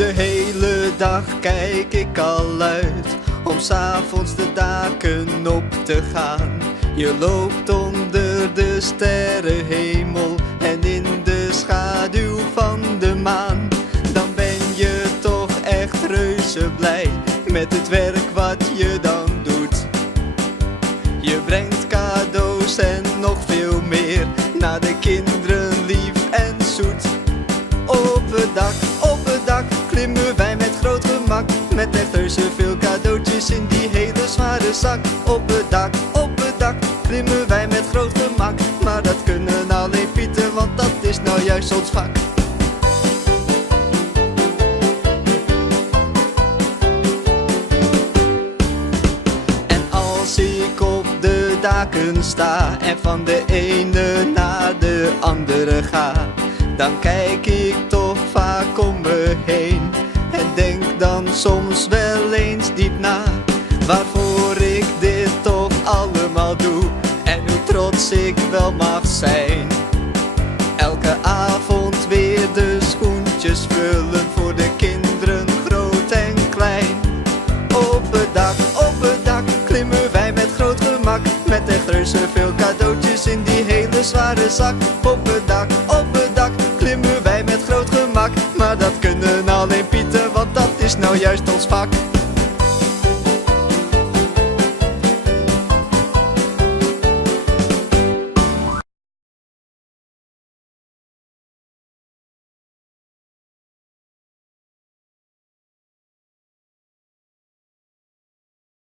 De hele dag kijk ik al uit om 's avonds de daken op te gaan. Je loopt onder de sterrenhemel en in de schaduw van de maan. Dan ben je toch echt reuze blij met het werk wat je dan doet. Je brengt cadeaus en nog veel meer naar de kinderen, lief en zoet. Op het dak klimmen wij met groot gemak, met echt reuze veel cadeautjes in die hele zware zak. Op het dak klimmen wij met groot gemak, maar dat kunnen alleen Pieten, want dat is nou juist ons vak. En als ik op de daken sta en van de ene naar de andere ga, dan kijk ik toch vaak om me heen en denk dan soms wel eens diep na waarvoor ik dit toch allemaal doe en hoe trots ik wel mag zijn. Elke avond weer de schoentjes vullen voor de kinderen, groot en klein. Op het dak klimmen wij met groot gemak, met echt reuze veel cadeautjes in die hele zware zak. Op het dak klimmen wij met groot gemak, maar dat kunnen alleen Pieten, want dat is nou juist ons vak.